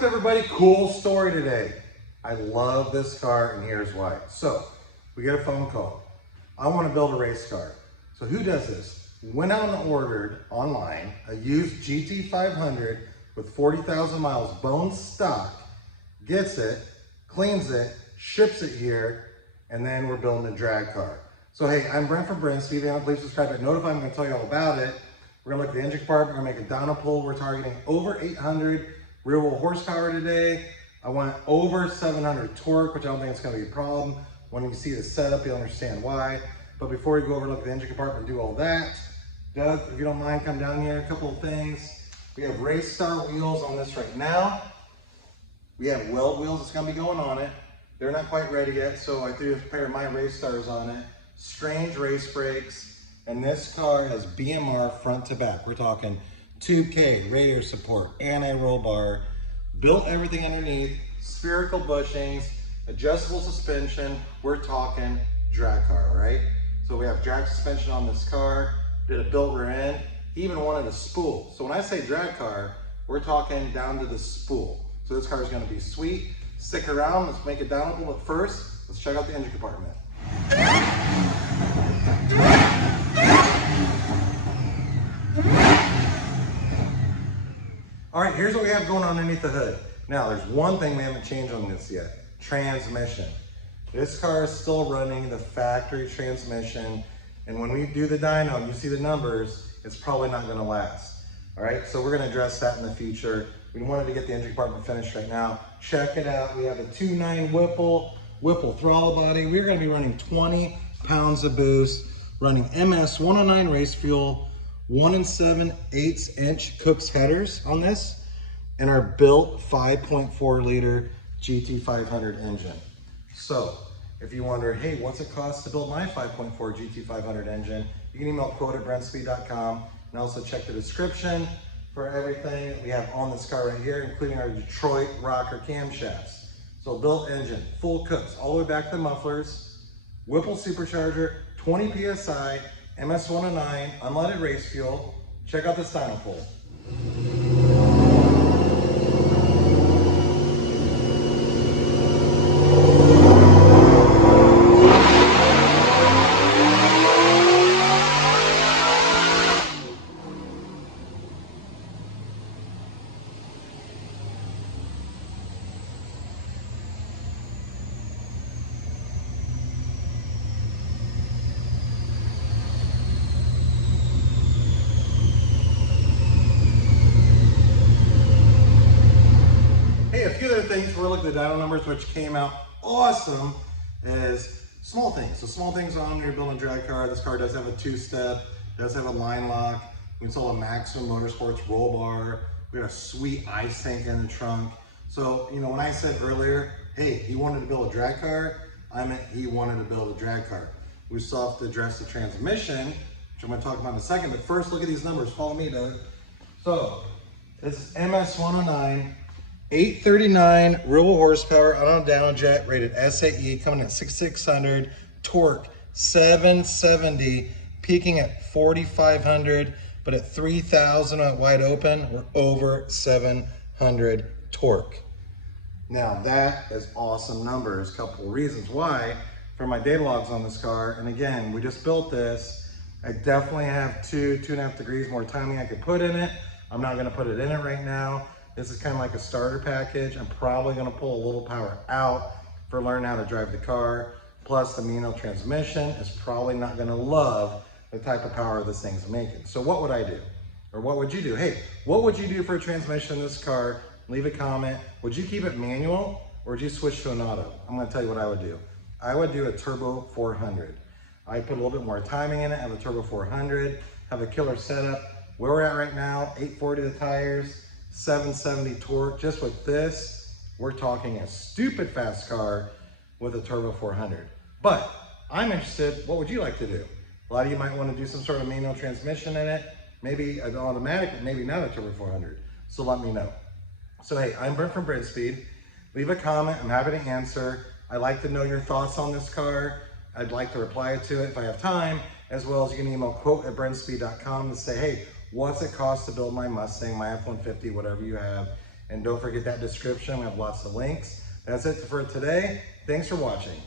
up, everybody? Cool story today. I love this car, and here's why. So we get a phone call. I want to build a race car. So who does this? Went out and ordered online a used GT500 with 40,000 miles, bone stock, gets it, cleans it, ships it here, and then we're building a drag car. So hey, I'm Brent from Brenspeed. If you haven't, please subscribe and notify. I'm going to tell you all about it. We're going to look at the engine compartment. We're going to make a down pull. We're targeting over 800 real world horsepower today. I want over 700 torque, which I don't think it's going to be a problem. When you see the setup, you'll understand why. But before we go over and look at the engine compartment and do all that, Doug, if you don't mind, come down here. A couple of things. We have race star wheels on this right now. We have weld wheels that's going to be going on it. They're not quite ready yet, so I threw a pair of my race stars on it. Strange race brakes. And this car has BMR front to back. We're talking Tube K, radiator support, anti-roll bar, built everything underneath, spherical bushings, adjustable suspension. We're talking drag car, right? So we have drag suspension on this car, did a built rear end, even wanted a spool. So when I say drag car, we're talking down to the spool. So this car is gonna be sweet. Stick around, let's make it downable, but first, let's check out the engine compartment. All right, here's what we have going on underneath the hood. Now, there's one thing we haven't changed on this yet, transmission. This car is still running the factory transmission, and when we do the dyno and you see the numbers, it's probably not gonna last. All right, so we're gonna address that in the future. We wanted to get the engine compartment finished right now. Check it out, we have a 2.9 Whipple throttle body. We're gonna be running 20 pounds of boost, running MS 109 race fuel, 1 7/8 inch Cook's headers on this, and our built 5.4 liter GT500 engine. So if you wonder, hey, what's it cost to build my 5.4 GT500 engine? You can email quote@brenspeed.com, and also check the description for everything that we have on this car right here, including our Detroit rocker camshafts. So built engine, full Cooks, all the way back to the mufflers, Whipple supercharger, 20 PSI, MS 109, unleaded race fuel. Check out this dyno pull. Hey, a few other things, we're looking at the dyno numbers, which came out awesome, is small things. So small things on when you're building a drag car. This car does have a two-step, does have a line lock. We installed a Maximum Motorsports roll bar. We got a sweet ice tank in the trunk. So, you know, when I said earlier, hey, he wanted to build a drag car, I meant he wanted to build a drag car. We still have to address the transmission, which I'm gonna talk about in a second, but first look at these numbers. Follow me, Doug. So, this is MS 109, 839 real horsepower on a down jet, rated SAE, coming at 6,600, torque 770, peaking at 4,500, but at 3,000 at wide open, we're over 700 torque. Now that is awesome numbers. Couple of reasons why. For my data logs on this car, and again, we just built this. I definitely have 2.5 degrees more timing I could put in it. I'm not gonna put it in it right now. This is kind of like a starter package. I'm probably gonna pull a little power out for learning how to drive the car. Plus the manual transmission is probably not gonna love the type of power this thing's making. So what would I do? Or what would you do? Hey, what would you do for a transmission in this car? Leave a comment. Would you keep it manual or would you switch to an auto? I'm gonna tell you what I would do. I would do a turbo 400. I put a little bit more timing in it, have a turbo 400, have a killer setup. Where we're at right now, 840 the tires, 770 torque. Just with this, we're talking a stupid fast car with a turbo 400. But I'm interested, what would you like to do? A lot of you might want to do some sort of manual transmission in it, maybe an automatic, but maybe not a turbo 400. So let me know. So hey, I'm Brent from Brenspeed. Leave a comment, I'm happy to answer. I'd like to know your thoughts on this car. I'd like to reply to it if I have time, as well as you can email quote@brenspeed.com to say, hey, what's it cost to build my Mustang, my F-150, whatever you have, And don't forget that description, we have lots of links. That's it for today. Thanks for watching.